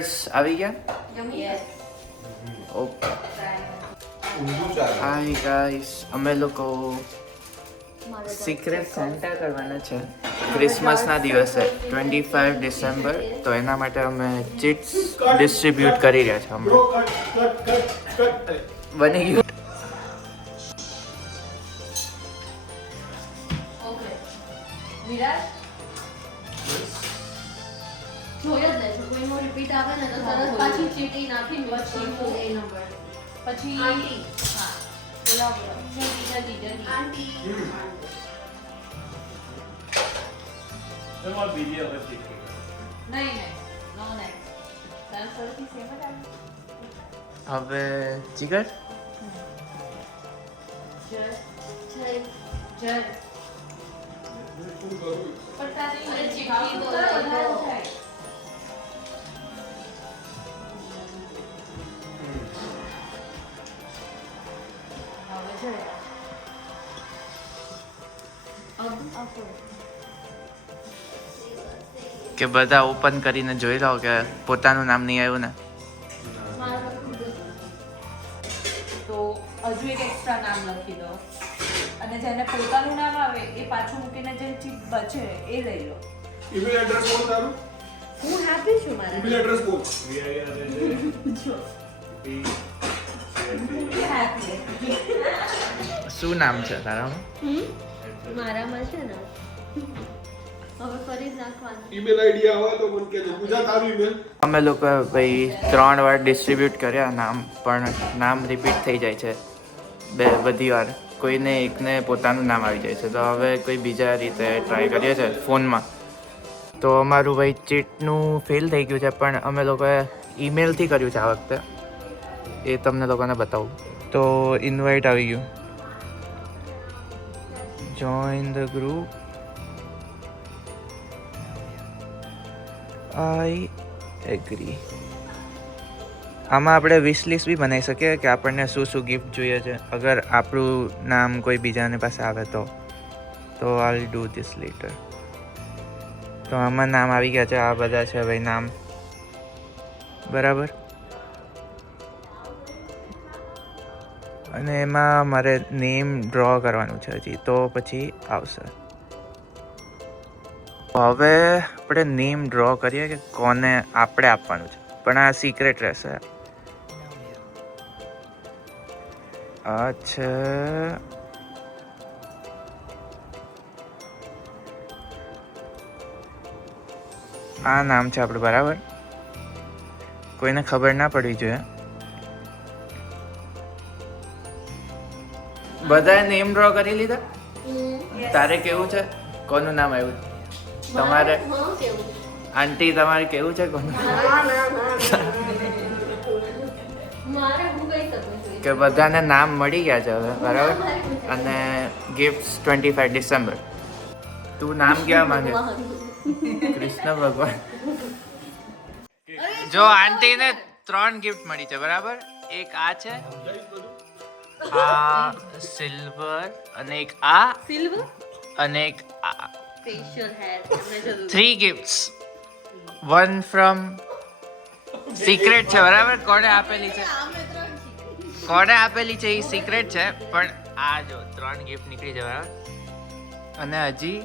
Stickers આવી ગયા? Yes. Okay ઊંધું ચાલે. હાય ગાઈસ, અમે લોકો સિક્રેટ સેન્ટા કરવાના છે ક્રિસમસના દિવસે 25 ડિસેમ્બર. તો એના માટે અમે ચિટ્સ ડિસ્ટ્રીબ્યુટ કરી રહ્યા છે હમણાં. બની ગયું. Okay. વિરાટ જોયો જ લેજો, કોઈનો રિપીટ આવે ને તો તરત પાછી ચીટી નાખી પછી એ નંબર પછી આંટી. હા બોલાવો બોલાવો જલ્દી આંટી. તમારો બીજી હવે ચેક કરો. નહીં નો નહીં તારા ફરીથી સેમ જ આવે. હવે જીગર જય જય જય પણ તારી ચીટી તો થાય. હવે જય આપો કે બધા ઓપન કરીને જોઈ લો કે પોતાનું નામ નહીં આવ્યું ને. તો હજુ એક એક્સ્ટ્રા નામ લખી દો અને જેને પોતાનું નામ આવે એ પાછું મૂકીને જે ચીજ બચે એ લઈ લો. ઈમેલ એડ્રેસ બોલ તારું. હું હેપી છું મારા ઈમેલ એડ્રેસ બોલ. શું નામ છે તારામાં? મારામાં છે ને હવે ફરી જ નાખવાનું. ઈમેલ આઈડી આવે તો મને કહેજો. પૂજા તારું ઈમેલ. અમે લોકો ભાઈ 3 વાર ડિસ્ટ્રીબ્યુટ કર્યા નામ, પણ નામ રિપીટ થઈ જાય છે બધી વાર. કોઈને એકને પોતાનું નામ આવી જાય છે. તો હવે કોઈ બીજા રીતે ટ્રાય કરીએ છીએ ફોનમાં. તો અમારું ભાઈ ચીટનું ફેલ થઈ ગયું છે, પણ અમે લોકોએ ઈમેલથી કર્યું છે આ વખતે. એ તમને લોકોને બતાવું. તો ઇન્વાઇટ આવી ગયું. Join the group. I agree. આમાં આપણે વિશ લિસ્ટ બી બનાવી શકીએ કે આપણને શું શું ગિફ્ટ જોઈએ છે, અગર આપણું નામ કોઈ બીજાને પાસે આવે તો આઈ ડુ ધીસ લેટર. તો આમાં નામ આવી ગયા છે, આ બધા છે ભાઈ નામ, બરાબર. અને એમાં મારે નેમ ડ્રો કરવાનું છે હજી, તો પછી આવશે. હવે આપણે નેમ ડ્રો કરીએ કે કોને આપણે આપવાનું છે, પણ આ સિક્રેટ રહેશે. અચ્છા, આ નામ છે આપણું, બરાબર. કોઈને ખબર ના પડવી જોઈએ. બધાએ નેમ ડ્રો કરી લીધા? તારે કેવું છે કોનું નામ આવ્યું? તમારે હા કેવું આંટી તમારે કેવું છે કોનું? મારે હું કહી શકું છું કે બધાને નામ મળી ગયા છે હવે, બરાબર. અને ગિફ્ટ્સ 25 ડિસેમ્બર. તું નામ કેવા માંગે? કૃષ્ણ ભગવાન. જો આંટીને 3 ગિફ્ટ મળી છે, બરાબર. એક આ છે, આ સિલ્વર, અને એક આ, સિલ્વર અને એક આ. ફેશિયલ હેર તમને જરૂર 3 gifts. 1 from સિક્રેટ છે, બરાબર. કોને આપેલી છે, કોને આપેલી છે એ સિક્રેટ છે, પણ આ જો 3 ગિફ્ટ નીકળી છે, બરાબર. અને હજી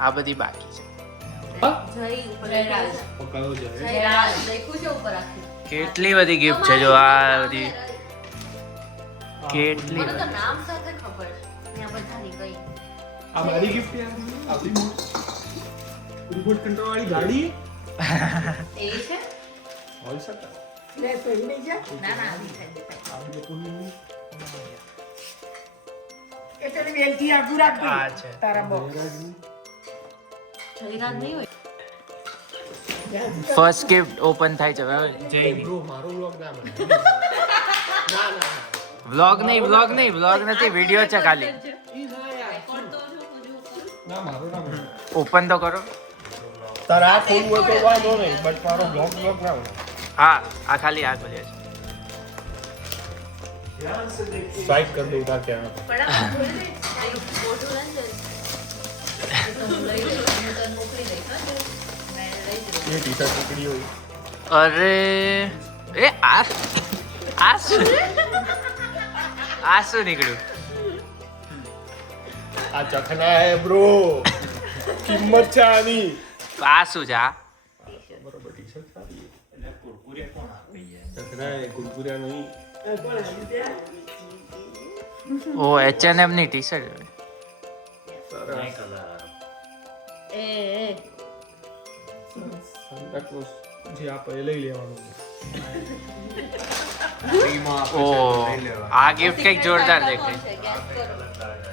આ બધી બાકી છે. જય ઉપર જયરાજ. પકડો જાય. જયરાજ દેખું છે ઉપર આખી. કેટલી બધી ગિફ્ટ છે જો આ બધી, કેટલી મને તો બધી. નામ સાથે ખબર છે ત્યાં બધાની કઈ આ મારી ગિફ્ટ યાર. આપણી રિમોટ કંટ્રોલ વાળી ગાડી એ છે હોઈ શકે. ના ના આવી થાય. આ લોકોની એટલે વેલથી આગુ રાખજો આ છે તારા બોક્સ. જયરાજ નહીં હોય ફર્સ્ટ ગિફ્ટ ઓપન થાય છે, બરાબર. જયની બ્રો મારો વ્લોગ ના બને. વ્લોગ નહીં, વ્લોગ નથી, વિડિયો છે ખાલી. ના મારો ના બને. ઓપન તો કરો. તારે આ ખોલવું હોય તો વાંધો નહીં, બટ મારો બ્લોગ ના બને. હા, આ ખાલી આ ખોલ્યા છે. સ્વાઇપ કરી દઉં તાર ક્યાં. પણ આ ખોલી દે આ ફોટો લઈ લે હું તને મોકલી દઈશ હા મેં લઈ જઈશ એ ટી-શર્ટ નીકળી હોય. અરે એ આ શું નીકળ્યું? આ ચખના હે બ્રો, કિંમત છે આની. આ શું છે આ? બરોબર, ટી-શર્ટ સારી ચખના હે, કુરકુરિયા નહીં. ઓ H&M ની ટી શર્ટ. સરસ. એ સાન્ટા ક્લોઝ જે આપે એ લઈ લેવાનું. ઓ આ ગિફ્ટ કઈક જોરદાર દેખાય. છે ગેસ કરો.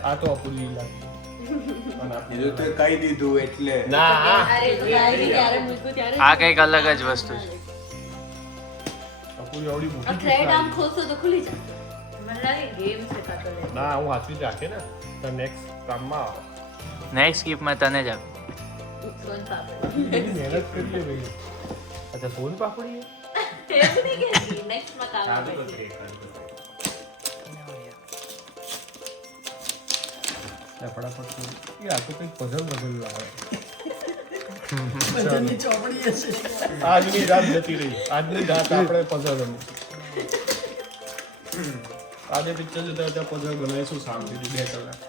આ તો આપણું લીલા. અને આ બીજું તો કહી દીધું એટલે ના અરે તો ત્યારે મૂક્યું ત્યારે આ કઈક અલગ જ વસ્તુ છે. આપણું આવડી આ મોટી થ્રેડ આમ gift ખોલશો તો ખુલી જશે. મને લાગે ગેમ છે કાં તો લે. આવી. ના હું હાથવી જ રાખે ને તો નેક્સ્ટ કામમાં આવે. નેક્સ્ટ ગિફ્ટમાં તને જ આપું. સોન પાપડી. એની મહેનત કરી લે ભાઈ. અચ્છા સોન પાપડી એવું નહીં કહેતી, next માં કામ આવે છે. ફટાફટ એ આ તો કંઈક પઝલ બઝલ આવે. આજની રાત જતી રહી. આજની રાત આપણે પઝલ રમી. આજે પિક્ચર જોતા હતા પઝલ બનાવીશું શાંતિથી 2 કલાક.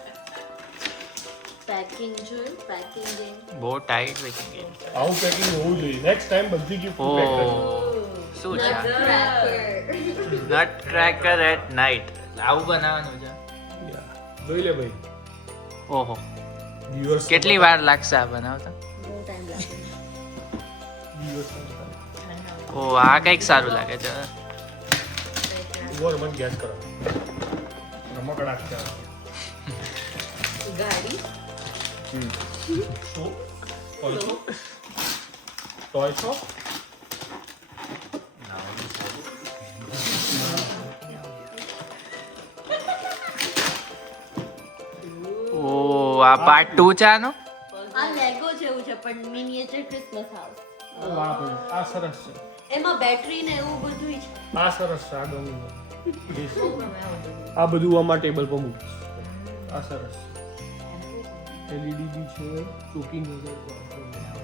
પેકિંગ જોયું પેકિંગ બહુ ટાઈટ વેચી ગઈ. આવું પેકિંગ હોવું જોઈએ. નેક્સ્ટ ટાઈમ બધી ગિફ્ટ ઓ પેક કરજો. શું છે આ? Cracker nut cracker at night. આવું બનાવવાનું છે. જોઈ લે ભાઈ. ઓહો viewers કેટલી વાર લાગશે આ બનાવતા? બહુ ટાઈમ લાગે viewers ઓ આ કઈક સારું લાગે છે. ઓવર મન ગેસ કરો. રમકડા છે. ગાડી શું? Toy shop? ઓ આ પાર્ટ 2 છે આનો. આ લેગો જેવું છે પણ મિનિએચર ક્રિસમસ હાઉસ વાહ ભાઈ આ સરસ છે. એમાં બેટરી ને એવું બધું છે. આ સરસ છે. આ ગમ્યું મને. આ બધું આમાં ટેબલ પર મૂકીશ. આ સરસ LED બી છે. ચોકિંગ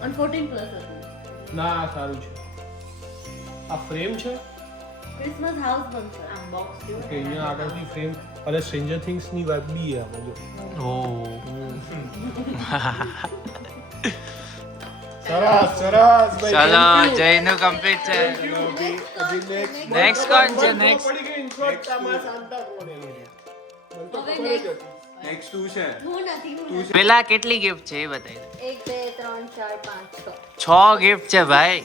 અને 14 પ્લસ હતું ના આ સારું છે. આ ફ્રેમ છે ક્રિસમસ હાઉસ બનશે આમ બોક્સ જેવું. કે અહીંયા આગળથી ફ્રેમ અને સ્ટ્રેન્જર થિંગ્સ ની વાત બી છે આમાં જો. ઓ સરસ સરસ ભાઈ. ચલો જયનું કમ્પ્લીટ છે. નેક્સ્ટ કોણ છે? નેક્સ્ટ પડી ગઈ ઇન્ટ્રોટ આમાં સાન્ટા કોણ છે? મને તો હવે ખબર જ next. હતી. નેક્સ્ટ શું છે? હું નથી પેલા કેટલી ગિફ્ટ છે એ બતાવી દે. 1 2 3 4 5 6 6 ગિફ્ટ છે ભાઈ.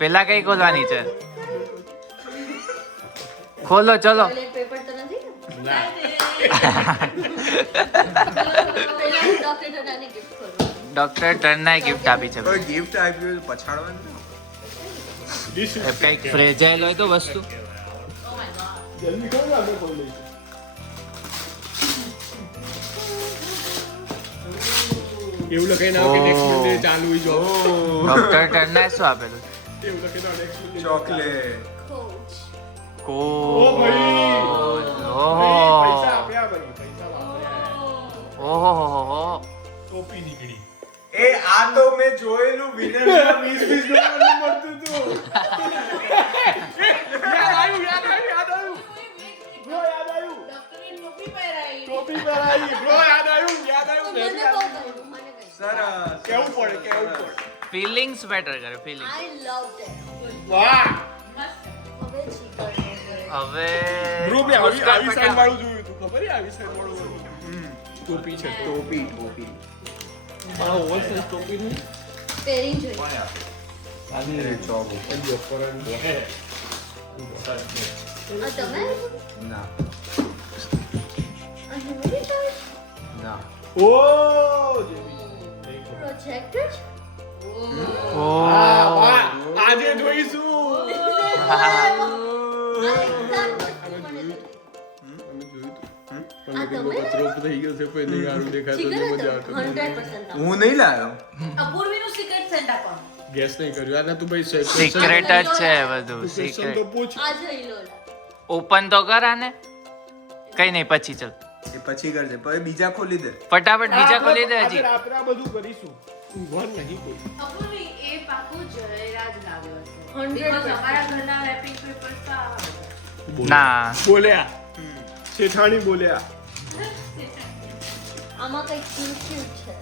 પેલા કઈ ખોલવાની છે? ખોલો ચલો. ટોયલેટ પેપર તો નથી ને પેલા હું ડોક્ટર ટનાની ગિફ્ટ કરું ડોક્ટર ટર્નાએ ગિફ્ટ આપી છે. કોઈ ગિફ્ટ આપ્યું તો પછાડવાનું ને. This is- કઈક ફ્રેજાઇલ હોય તો વસ્તુ. જલ્દી કરો ને આપણે ખોલી લઈશું. એવું લખાઈ ના કે નેક્સ્ટ મંડે ચાલુ હોય જોબ. ડોક્ટર ટર્નાએ શું આપેલું? એવું લખાઈ ના નેક્સ્ટ મંડે ચોકલેટ. કોચ કો ઓ ભાઈ. પૈસા ઓહો આપ્યા ભાઈ. પૈસા વાપર્યા. ઓહો ટોપી નીકળી. એ આ તો મેં જોયેલું વિનર $20 મળતું હતું. યાદ આવ્યું. બ્રો યાદ આવ્યું. ડોક્ટરે ટોપી પહેરાવી. ટોપી પહેરાવી. બ્રો યાદ આવ્યું. મને બહુ ગમ્યું મને ગમ્યું સરસ. કેવું પડે. ફિલિંગ્સ બેટર કરે ફિલિંગ. આઈ લવડ ઇટ વાહ. મસ્ત. હવે ચીકર હવે બ્રો મેં આવી સાઈડ વાળું જોયું હતું. ખબર છે આવી સાઈડ વાળું હતું. ટોપી છે. ટોપી મારો ઓવર સાઈઝ ટોપી નહીં. પહેરી જોઈએ આની ચોક. જો ફરન હે. આ તમે ના આ હ્યુમિડિટર ના ઓ જેવી. પ્રોજેક્ટર ઓ આજે જોઈશું. આ તમે કચરો થઈ ગયો છે પણ નહીં સારું દેખાતું ચીકર એટલે મજા આવતી. 100% હું નહીં લાવ્યો. અપૂર્વીનું સિક્રેટ સેન્ટા કોણ? ગેસ નહીં કર્યું. આને તું ભાઈ સિક્રેટ જ છે બધું ક્વેશ્ચન તો સિક્રેટ. પૂછ. આ જોઈ લો ઓપન તો કર આને. કઈ નહીં પછી ચલ એ પછી કરજે. પછી બીજા ખોલી દે. ફટાફટ બીજા ખોલી દે આજે હજી. રાત્રે આ બધું કરીશું. ઊંઘવાનું નહીં કોઈ. ખબર નહીં, એ પાકું જયરાજ લાવ્યો હશે. 100% Because અમારા ઘરના wrapping papers તો આવા હતા. ના બોલ્યા શેઠાણી બોલ્યા આમાં કંઈક ક્યુટ છે.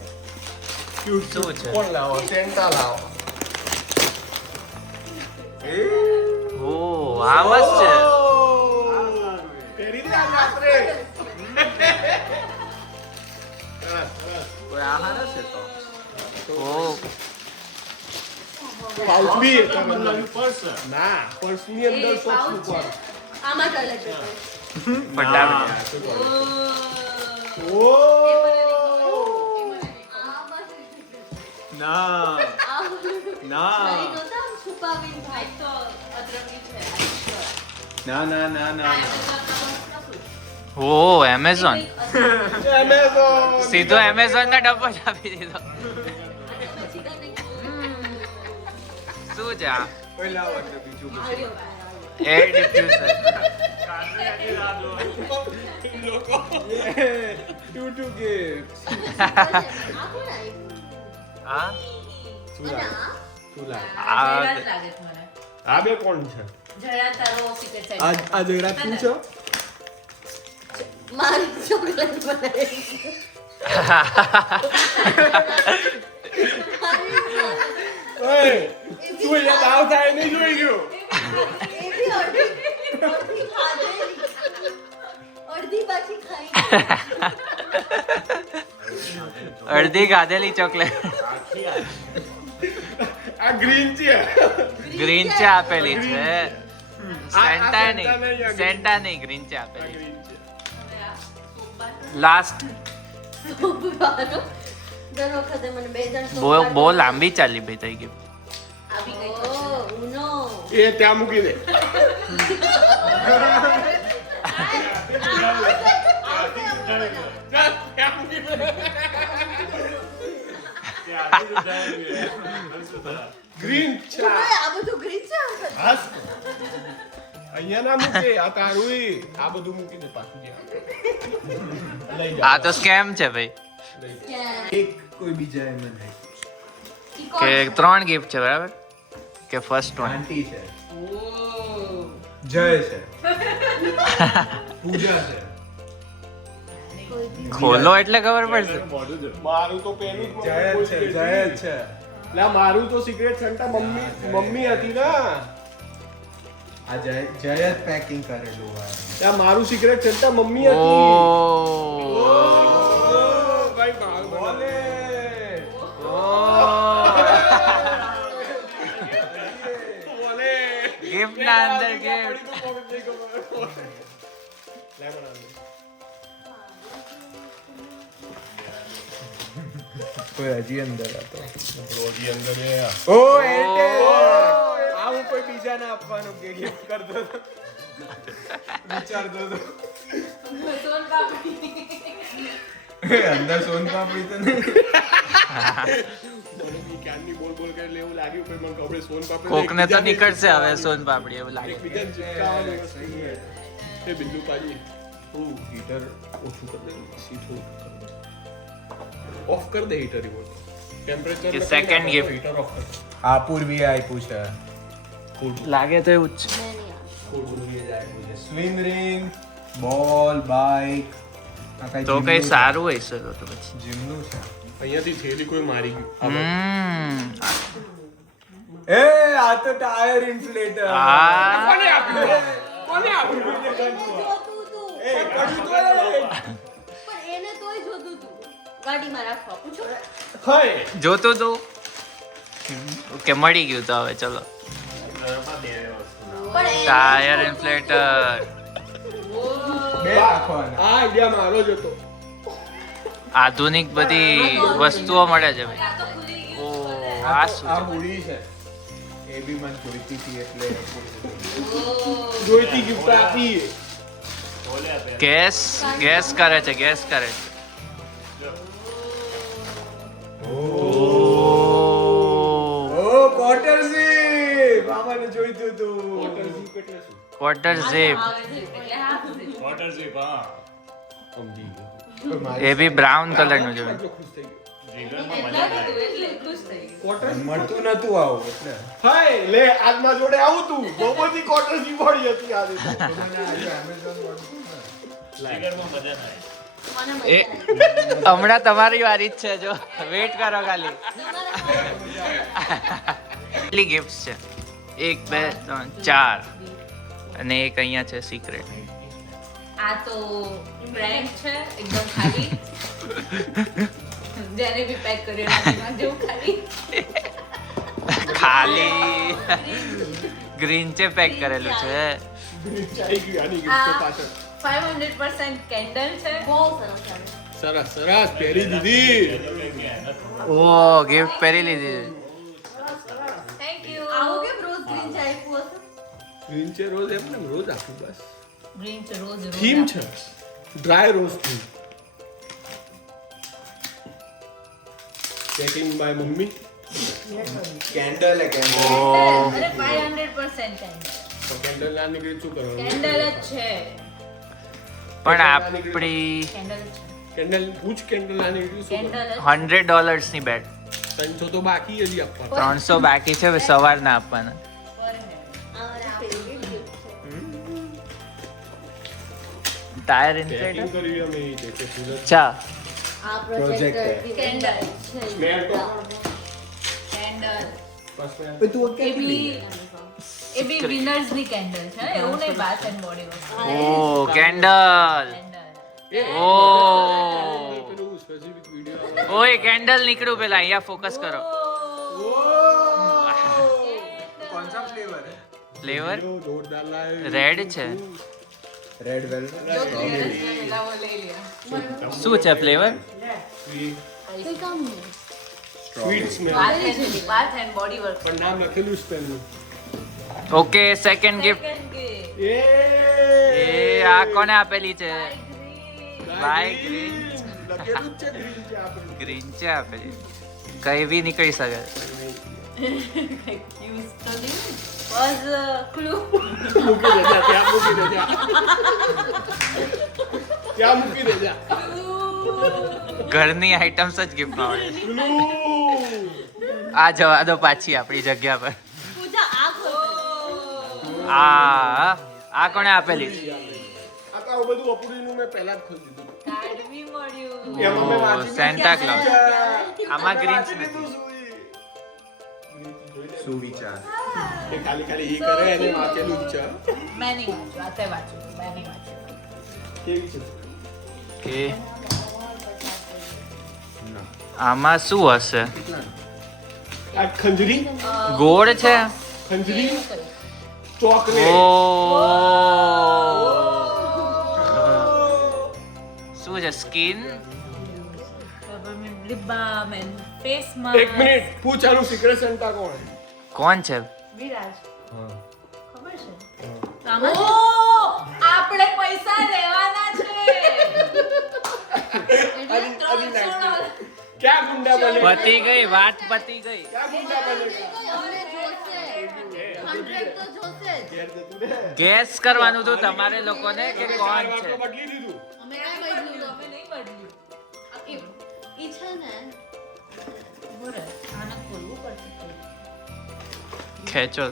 ક્યુટ શું છે? કોણ લાવો સેન્ટા લાવો ઓ આ મસ્ત છે. પહેરી દે આજે રાત્રે. કોઈ આહાર હશે તો ઓ પાઉચ બી છે તારા અંદર. ના પર્સની અંદર એ સોક્સ pouch મૂકવાનું. આમાં ટોયલેટ પેપર. ફટાફટ ના ના ખરી નહોતા આમ છુપાવીને આ ભાઈ. તો અદરકની છે, I'm sure. ના ના ના ના ઓ એમેઝોન Amazon. સીધો એમેઝોન ના ડબ્બો જ આપી દીધો. પછી તમને શું છે આ? કોઈ લાવો એટલે બીજું બધું. એર ડિફ્યુઝર. Two to give. આ કોણ આવ્યું? હા શું લાગે? શું લાગે? આ જયરાજ લાગે છે મને. આ બે કોણ છે? જયરાજ તારો secret side આ છે. આ જયરાજ શું છે? મારી ચોકલેટ બનાવી. ઓય તું અહીંયા દાવ થાય નહીં જોઈ ગયો. એવી અડધી ખાધેલી. અડધી પાછી ખાઈ. અડધી ગાધેલી ચોકલેટ આ ગ્રીન છે. ગ્રીન ચા આપેલી છે. સેન્ટા આ નહીં આ સેન્ટા નહીં ગ્રીન ચા આપેલી. ગ્રીન છે. હવે આ સોમવાર. લાસ્ટ સોમવારનો. દર વખતે મને બે જણ બહુ બહુ લાંબી ચાલી ભાઈ થઈ ગઈ. આવી ગઈ છે. ઉનો. એ ત્યાં મૂકી દે. ત્યાં મૂકી દે. ગ્રીન ચા. આ બધું ગ્રીન છે. હાસ. અહીંયા ના મૂકે આ તારું ઈ. આ બધું મૂકી દે પાછું જ્યાં. લઈ જા. આ તો સ્કેમ છે ભાઈ એક કોઈ બીજા એમ નહીં કે 3 ગિફ્ટ છે બરાબર કે ફર્સ્ટ વન. આંટી છે ઓહ. જય છે પૂજા છે ખોલો એટલે ખબર પડશે. મારું તો પેલું જ જય જ છે જય જ છે લા મારું તો સિક્રેટ સેન્ટા મમ્મી હતી ને. આ જય જય જ પેકિંગ કરેલું હોય લા મારું સિક્રેટ સેન્ટા મમ્મી ઓ હતી. ભાઈ માલ બોલે. બોલે. ગિફ્ટ ના અંદર ગિફ્ટ. કોઈ હજી અંદર હતો ઓ આ હું કોઈ બીજાને આપવાનું કે gift કરતો હતો વિચારતો હતો અંદર સોન પાપડી તો નહીં ક્યાંની બોલ બોલ કરી એવું લાગ્યું કે મને ખબર સોન પાપડી કોકને તો નીકળશે હવે સોન પાપડી એવું લાગે. એકબીજાને ચિપકાવવાનું એ બિંદુ પાજી હીટર ઓછું કરી દે સી થોડું ઓફ કર દે હીટર રિમોટ ટેમ્પરેચર કે second gift. હીટર ઓફ કર આ પૂર્વી આપ્યું છે લાગે તો એવું જ છે. પૂર્વી જ આપ્યું છે સ્વિંગ રિંગ બોલ બાઇક તો કઈ સારું હોય છે તો પછી. જીમનું છે અહીંયાથી થેલી કોઈ મારી ગયું એ આ તો ટાયર ઇન્ફ્લેટર કોને આ આપ્યું કોને આપ્યું જોતું તું. એ કડ્યું તો એ. પણ એને તોય જોતું તું. ગાડીમાં રાખવા પૂછો. હાય જોતું તું કે મળી ગયું તો હવે ચલો. પણ એને ટાયર ઇન્ફ્લેટર. બે રાખવાના આ આઈડિયા મારો જ હતો આધુનિક બધી વસ્તુઓ મળે છે ભાઈ. આ તો ખુલી ઓ ગયું. આ શું આ છે? હુડી છે એ બી મને જોઈતી હતી એટલે જોઈતી ગિફ્ટ આપી ગેસ કરે છે ગેસ કરે છે. ઓ ક્વાર્ટર ઝીપ આમાને જોઈતું હતું ક્વાર્ટર ઝીપ. આવે છે એટલે half zip. સમજી ગયો એ બી બ્રાઉન કલર નું છે ભાઈ. એટલો ખુશ થઈ ગયો એટલે ખુશ થઈ ગયું. કોટન મળતું નતું આવું એટલે હાય લે આજમાં જોડે આવું તું બહુ બધી કોટન ની બોડી હતી આજે Amazon મળતું ને. મને એ મજા હમણાં તમારી વારી જ છે જો વેઇટ કરો ખાલી કેટલી ગિફ્ટ છે 1 2 3 4 અને એક અહીંયા છે સિક્રેટ આ તો prank છે એકદમ ખાલી જેને બી પેક કર્યો એના જેવું ખાલી ખાલી ગ્રીન છે પેક કરેલું છે ચાઈ ગયું આની ગિફ્ટ પાછળ 500% કેન્ડલ છે બહુ સરસ છે. સરસ સરસ પહેરી દીધી ઓ ગિફ્ટ પહેરી લીધી થેન્ક યુ આવું કેમ રોજ ગ્રીન ચા આપ્યું હશે? ગ્રીન છે રોજ એમ ને રોજ આખું બસ ગ્રીન છે રોજ રોજ થીમ છે dry rose theme packing by mummy candle hey candle અરે 500% કેન્ડલ તો કેન્ડલ ના નીકળી શું કરવાનું કેન્ડલ જ છે પણ આપણી કેન્ડલ છે કેન્ડલ પૂછ કેન્ડલ ના નીકળી શું કરવાનું કેન્ડલ જ $100 ની બેટ 300 તો બાકી હજી આપવા 300 બાકી છે હવે સવારના આપવાના ટાયર પેકિંગ ઇન્ફ્લેટર કર્યું અમે એ રીતે સુરત ચા આ Project પ્રોજેક્ટર કેન્ડલ મેં તો કેન્ડલ બસ મેં પણ તું એ બી વિનર્સ ની કેન્ડલ છે એવું નહીં બાથ એન્ડ બોડી વોશ ઓ કેન્ડલ કેન્ડલ ઓ પેલું સ્પેસિફિક વિડિયો ઓય કેન્ડલ નીકળ્યું પેલા અહીંયા ફોકસ કરો कौन सा फ्लेवर है ફ્લેવર જોરદાર લાવ્યો રેડ છે रेड वेलवेट શું છે ફ્લેવર કોઈ કામ નહીં. Sweet smell bath and body wash પણ નામ લખેલું સ્પેલ નું ઓકે સેકન્ડ ગિફ્ટ એ એ આ કોને આપેલી છે બાય ગ્રીન લખેલું જ છે ગ્રીન છે આપણે ગ્રીન છે આપેલી કઈ બી નીકળી શકે was clue મૂકી દેજા ત્યાં મૂકી દેજા ત્યાં મૂકી દેજા ઘરની આઇટમ્સ જ ગિફ્ટમાં મળે છે. ગ્લુ આ જવા દો પાછી આપણી જગ્યા પર પૂજા આ ખોલ. આ કોણે આપેલી આ તો આવું બધું અપૂરીનું મેં પહેલા જ ખોલી દીધું કાર્ડ બી મળ્યું એમાં મેં વાંચી સેન્ટા ક્લોઝ આમાં ગ્રીન્સ વાંચી નથી લીધું सुविचार એ ખાલી ખાલી ઈ કરે એને વાંચેલું જ છે મેં નહીં વાંચ્યું આ તે વાંચ્યું મેં નહીં વાંચ્યું કેવી છે કે આમાં શું હશે આ ખંજરી ગોળ છે ખંજરી ઓ ચોકલેટ શું છે skin lip balm and face એક મિનિટ પૂછ આનું સિક્રેટ સેન્ટા કોણ કોણ છે વિરાજ हाँ ખબર છે ઓ આપણે પૈસા લેવાના છે એટલે $300 ક્યાં ગુંડા બને પતી ગઈ વાત પતી ગઈ ક્યાં ગુંડા બને અમને જોશે. 100 તો જોશે જ. ઘેર જતું રે ગેસ કરવાનું હતું તમારે લોકોને કે કોણ છે આટલું બદલી દીધું અમે કાંઈ બદલ્યું અમે નહીં બદલ્યું નથી. ઈ છે ને બોરે આને ખોલવું પડશે ખેંચો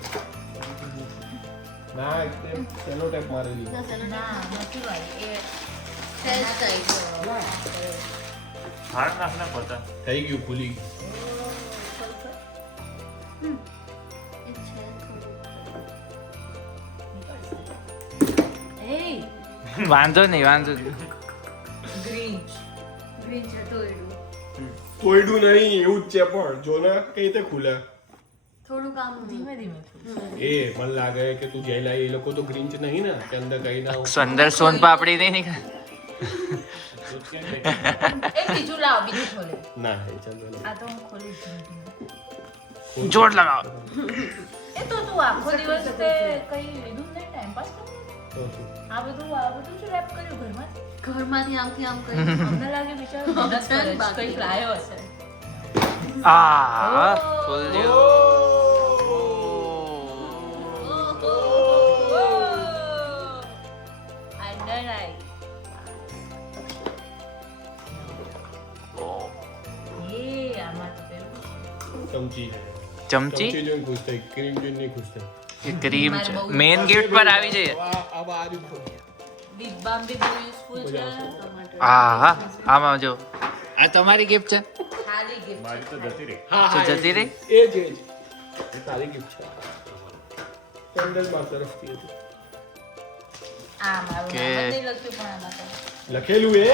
ના એકદમ સેલો ટેપ મારેલી ના સેલો ના નથી વાળી એ સેલ ટાઈપ. થઈ ગયું ખુલી ઈ છે થોડું. એ વાંધો નહીં વાંધો નહીં ગ્રીન ગ્રીન છે તો એડું. કોઈડું નહીં એવું જ છે પણ જો ને કઈ રીતે ખુલે થોડું કામ ધીમે ધીમે ખોલ. એ મને લાગે કે તું જઈ લાવી એ લોકો તો ગ્રીન છે નહીં ને કે અંદર કઈ ના સુંદર સોન પાપડી નહીં નીકળે એ બીજું લાવ બીજું ખોલે ના એ ચાલ આ તો હું ખોલી જ નહીં. જોર લગાવો એ તો તું આખો દિવસ તે કઈ લીધું નહીં ટાઈમ પાસ આ બધું શું રેપ કર્યું ઘરમાં ઘરમાંથી આમથી આમ કરી અમને લાગે બિચારો મહેનત કરે છે, કંઈક લાયો હશે આ ખોલ દો અંડર આઈ એ ચમચી ચમચી જોઈને ખુશ થઈ, ક્રીમ જોઈને નહીં ખુશ થઈ. કે ક્રીમ છે મેઇન ગિફ્ટ પર આવી જઈએ આ રહ્યું. લિપ બામ બી બહુ યુઝફુલ છે. હા આમાં જો આ તમારી ગિફ્ટ છે ખાલી gift. હા તો હા જતી રહી? એ જ એ તારી ગિફ્ટ છે. કેન્ડલ માં તરફથી હતી. આ મારું કે- નામ જ નહીં લખ્યું પણ આમાં તો. લખેલું એ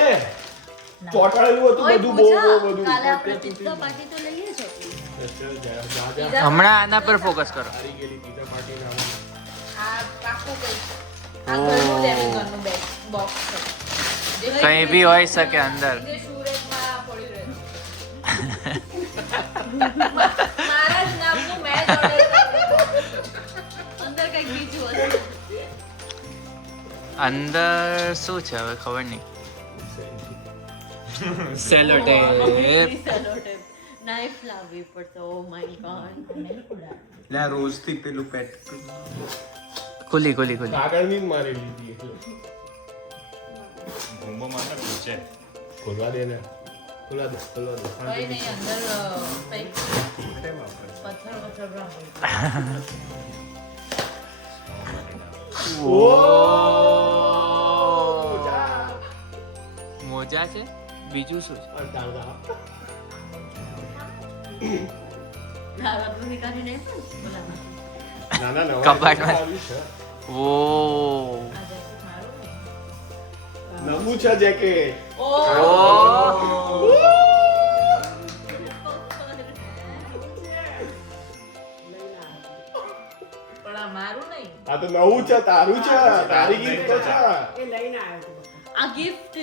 ચોટાડેલું હતું ઓય બધું પૂજા, બહુ બધું કાલે આપણે પિઝા પાર્ટી તો લઈએ જ હતી. હમણાં આના પર ફોકસ કરો હારી ગયેલી pizza party ના આ પાક્કું કઈક. આ ઘરનું લેમિંગનનું box છે. જે કંઈ બી હોઈ શકે અંદર જે સુરતમાં પડ્યું રહેતું. મારા જ નામનું મેં જ order કર્યું. અંદર કંઈક બીજું હતું. અંદર શું છે હવે ખબર નહીં સેલો ટેપ સેલોટેપ. નાઈફ લાવવી પડશે. Oh my God. લે આ રોજથી પેલું પેટ ખુલી ખુલી ખુલી કાગળની જ મારી લીધી એટલે ખોલવા દે ને ખોલવા દે કઈ નહીં અંદર કંઈક પથ્થર રાખો. મોજા છે બીજું શું છે લાવવાનું નીકાળીને બોલાવો. ના ના ના કબાટમાં. આવ્યું છે. ઓ આ jacket મારું ને. નવું છે જેકેટ પણ આ મારું નહીં. આ તો નવું છે તારું છે તારી ગીત તો છે આ ગિફ્ટ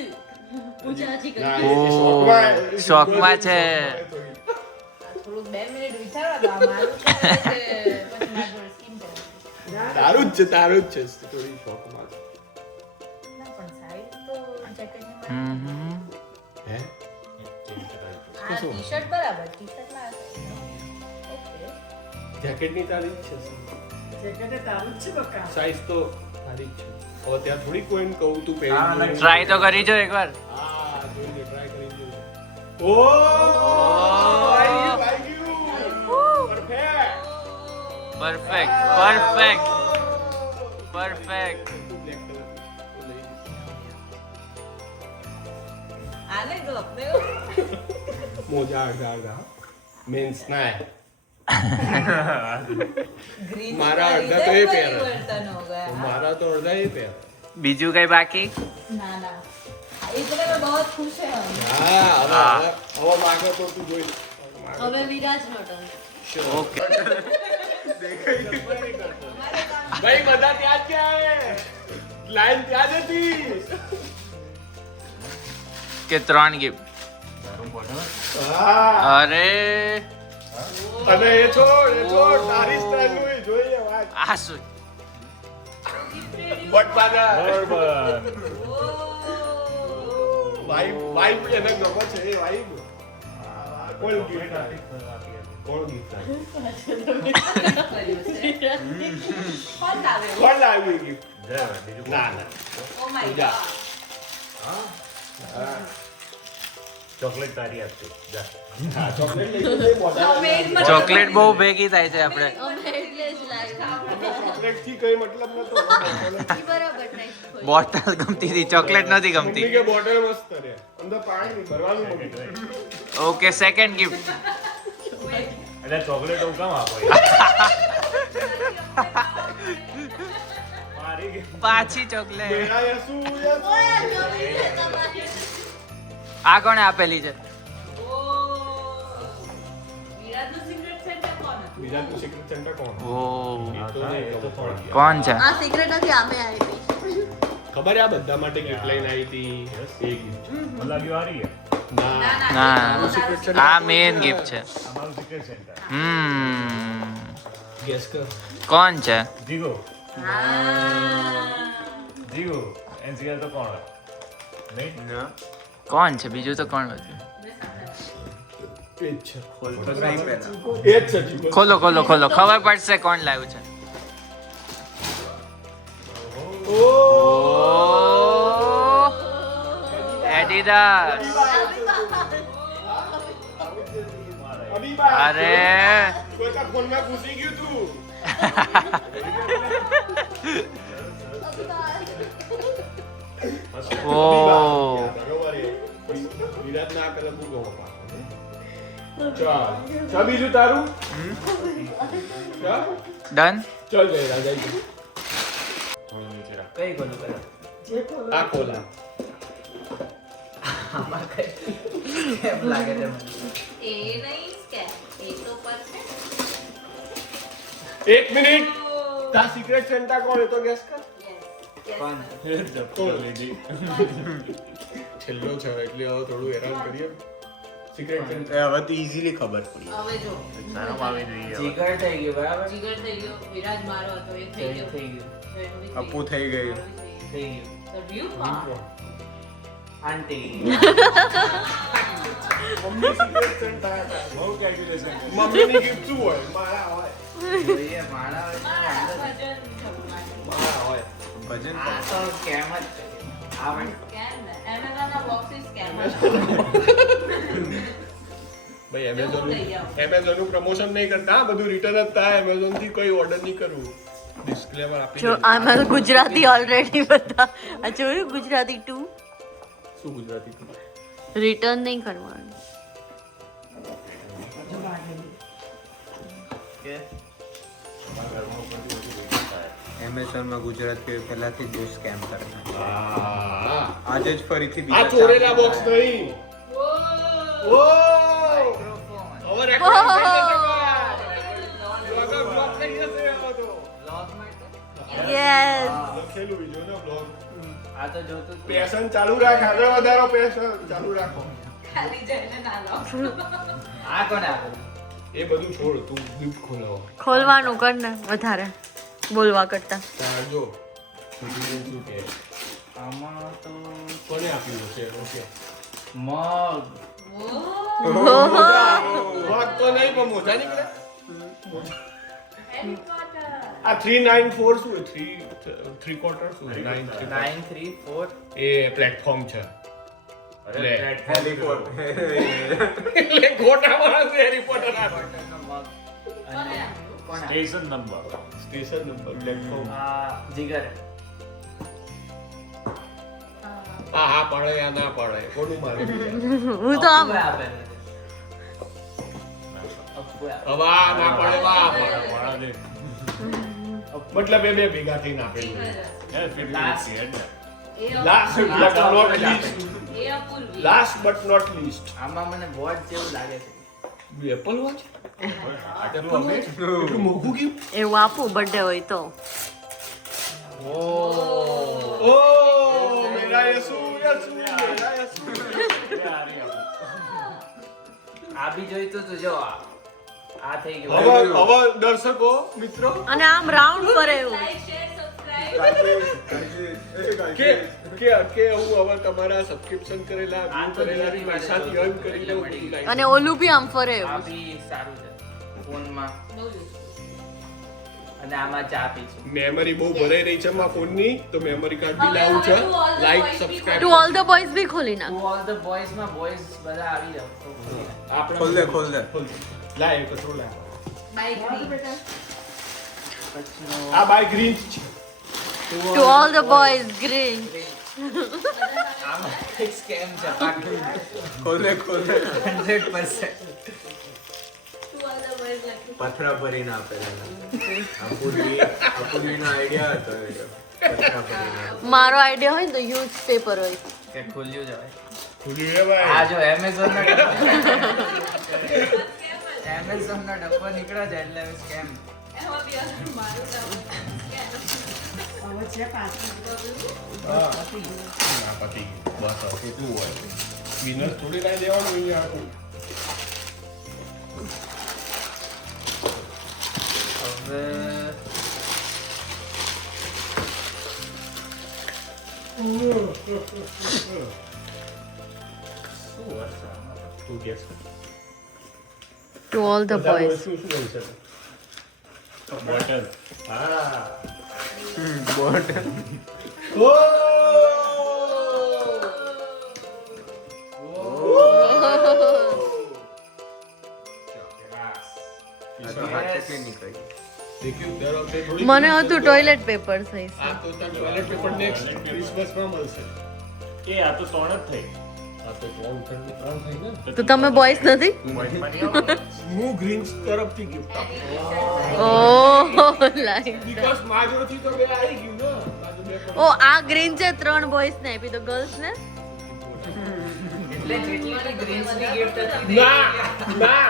પૂજાજી ના, કરી. એ શોખમાં શોખમાં છે. થોડુંક 2 મિનિટ વિચારવા દો. આ મારું છે કે પછી મારી જોડે scheme છે. તારું જ છે થોડી શોખમાં છે. ના પણ size તો jacket ની મારી. હમ હે આ ટી-શર્ટ બરાબર. ટી-શર્ટમાં ઓકે. જેકેટ ની તારી જ છે સાઈઝ તો તારી જ છે હવે ત્યાં થોડી કોઈને કહું તું પહેરી ટ્રાય તો કરી જો એકવાર હા જોઈ લે ટ્રાય કરી જોઈ લે ઓ આઈ ગયું perfect perfect perfect black colour આને ગપ મોજા અડધા મેન્સ ના ગ્રીન મારા અડધા તો એ પહેરે. મારા તો અડધા એ પહેર બીજું કઈ બાકી ના ના इसलिए मैं बहुत खुश है હા હવે માગો તો તું જોઈ લે. હવે વિરાજનો turn. ઓકે ભાઈ બધા ત્યાં જ આવે લાઈન ત્યાં જ હતી કે 3 ગિફ્ટ હા અરે અને એ છોડ તારી સ્ટાઈલ નું જોઈએ વાત આ શું બટ પાગા વાઈબ એને ગમે છે એ વાઈબ કોણ ગિફ્ટ કોણ ગિફ્ટ कौन लावे કોણ લાવ્યું ગિફ્ટ ના ના ओ माय જા. गॉड ચોકલેટ તારી આપશે જા હા ચોકલેટ લઈ લે મોઢા ચોકલેટ બહુ ભેગી થાય છે આપણે અમે એટલે જ લાવ્યા. ચોકલેટ થી કઈ મતલબ નતો ઈ બરાબર nice ખોઈ. બોટલ ગમતી હતી ચોકલેટ નથી મમ્મી ગમતી કે બોટલ મસ્ત રે અંદર પાણી નહીં ભરવાનું મમ્મી ઓકે સેકન્ડ ગિફ્ટ એટલે ચોકલેટ હું કામ આપો મારી ગઈ પાછી ચોકલેટ મેળા યસુ યસ ઓય, નવી છે તમારી. આ કોણે આપેલી છે ओ विराट नो सिगरेट सेंटर कौन है બીજા તું સિક્રેટ સેન્ટર કોણ ઓ તો નહીં તો ખબર. કોણ કોણ છે આ સિક્રેટ નથી આમે આવી. ખબર છે આ બધા માટે ગિફ્ટ લઈને આવી હતી એ gift. મને લાગ્યું આ રહી ના ના આ મેઇન ગિફ્ટ છે અમારું સિક્રેટ સેન્ટર ગેસ કર કોણ છે જીગો हां જીગો એન સિવાય તો કોણ હોય? નહીં કોણ છે બીજું તો કોણ હતું એ જ છે ખોલતો નહીં પહેલા એ જ છે જીગો. ખોલો ખોલો ખોલો ખબર પડશે કોણ લાવ્યું છે ઓ એડિડાસ અભી અરે કોઈ કા ફોનમાં ઘૂસી ગયું તું ઓ વિરાટ ના કરે બહુ ગમો ચાલ ચાલ બીજું તારું ચાલ ડન ચાલ જય રાજા કઈ કોનું કરે આ ખોલા આમાં કઈ કેમ લાગે છે મને? એ નહીં સ્કેમ એ તો પરફેક્ટ 1 મિનિટ તા સિક્રેટ સેન્ટા કોણ એ તો ગેસ કર કોણ? છેલ્લો છે એટલે હવે થોડું હેરાન કરીએ સિક્રેટ સેન્ટા હવે તો ઈઝીલી ખબર પડી હવે જો શરમ આવી જોઈએ હવે. જીગર થઈ ગયું બરાબર જીગર થઈ ગયો વિરાજ મારો હતો એ થઈ ગયો થઈ ગયું અપુ થઈ ગયું થઈ ગયું તો વ્યૂ કોણ આંટી મમ્મી સિક્રેટ સેન્ટા બહુ calculation કરે. મમ્મીની ગિફ્ટ શું હોય મારા હોય જોઈએ મારા હોય તો વાંધો નહીં. ભજન ભગવાન મારા હોય ભજન આ તો કેમ જ છે આ પણ સ્કેમ ને એમેઝોનના બોક્સિસ સ્કેમ ભાઈ એવું લઈ આવો. એમેઝોન નું પ્રમોશન નહીં કરતા હા, બધું રિટર્ન જ થાય એમેઝોન થી કોઈ ઓર્ડર નહીં કરવું ડિસ્ક્લેમર આપી જો દેવું. આમાં ગુજરાતી ઓલરેડી બધા આ જોયું ગુજરાતી 2 શું ગુજરાતી રિટર્ન નહીં કરવાનું કે એમેઝોનમાં ગુજરાતી પહેલાથી જ સ્કેમ કરતા હા આજે જ ફરીથી આ બીજા ચોરેલા બોક્સ નહીં ઓ માઇક્રોફોન હવે રેકોર્ડિંગ થઈ જશે બ્લોગ બ્લોગ થઈ જશે હવે તો લોગ માટે યસ લખેલું વિડિયો ને બ્લોગ આ તો જોતું તું. પેશન ચાલુ રાખ આગળ વધારો પેશન ચાલુ રાખો ખાલી જઈને ના લો આ કોને આપેલું? એ બધું છોડ તું ગિફ્ટ ખોલાવો ખોલવાનું કર ને વધારે બોલવા કરતા તાર જો શું કે આમાં તો કોને આપ્યું છે ઓકે મગ વાત તો નહીં પણ મોજા નીકળે હેરી પોટર આ 394 શું 3 ક્વાર્ટર શું 9 934 એ પ્લેટફોર્મ છે અરે લે. platform એટલે ખોટા માણસ હેરી પોટર આપે નો મગ કોને અને આપ્યું? કોણ Station number. Station number platform આ જીગર હા હા પડે યા ના પડે કોનું મારે હું તો આમ અપુએ આપેલું છે. અપુએ આપેલું. હવે આ ના પડે વા પડે વાળા દે. મતલબ એ બે ભેગા થઈને આપેલું એ 50 Last. છે ને. એ last Apoorvi. But not least એ Apoorvi. Last but not least આમાં મને વોચ જેવું લાગે છે એપલ વોચ આટલું અમે એટલું મોંઘું કેમ એવું આપું બર્થડે હોય તો ઓ ઓ મેરા યસુ મેરા યસુ આ બી જોઈતું તું જો આ થઈ ગયું હવે દર્શકો મિત્રો અને આમ રાઉન્ડ ફરે એવું Like, share, subscribe. કે હું હવે તમારા સબસ્ક્રિપ્શન કરેલા આ view તો કરેલા delivery પૈસાથી વાળા earn કરી લઉં મળી ગયું. અને ઓલું બી આમ ફરે આ એવું બી સારું છે ફોનમાં બહુ useful. અને આમાં ચા પીશું મેમરી બહુ ભરાઈ રહી છે મારા ફોનની તો મેમરી કાર્ડ બી લાવું છે હવે to all the like boys before- subscribe to all the boys બી ખોલી નાખ ટુ ઓલ ધ બોયઝ માં બોયઝ બધા આવી જાવ તો ખોલી નાખ. આપણે ખોલ દે, ખોલ દે. લાય કચરો લાય Bye, green. કચરો આ બાય ગ્રીન છે two all the boys green આમાં એક સ્કેમ છે પાક્કું ખોલે ખોલે 100% To all the boys લખ્યું. પથરા ભરીને આપેલા અપૂર્વીનો આઈડિયા હતો એ તો. પથરા ભરીને મારો આઈડિયા હોય ને તો હ્યુજ પેપર હોય કે ખુલ્યું જવાય ખુલ્યું રે આ ભાઈ જો એમેઝોન નો એમેઝોન નો ડબ્બો નીકળ્યો છે એટલે સ્કેમ એમાં બી અસર મારું નામ. હા ના પતિ બસ હવે કેટલું હોય બિઝનેસ થોડી લાઈ દેવાનું અહીંયા આખું હવે તું guess કર. ટુ ઓલ ધ બધા બોયઝ શું શું બની શકે Bottle. હા બોટ ઓ દેખ્યું દર વખતે થોડી મને હતું ટોયલેટ પેપર સાઈઝ આ તો તાર ટોયલેટ પેપર નેક્સ્ટ ક્રિસમસમાં મળશે એ આ તો 3 જ થઈ આ તો 3 થઈ ને તો તમે બોયસ નથી બોયમાં નહીં આવવાનું. હું ગ્રીન્સ તરફથી ગિફ્ટ આપું ઓહ લાઈક બીકોઝ માજોથી તો બે આવી ગયું ને માજો બે પણ ઓ આ ગ્રીન છે 3 બોયસ ને આપી તો ગર્લ્સ ને ના ના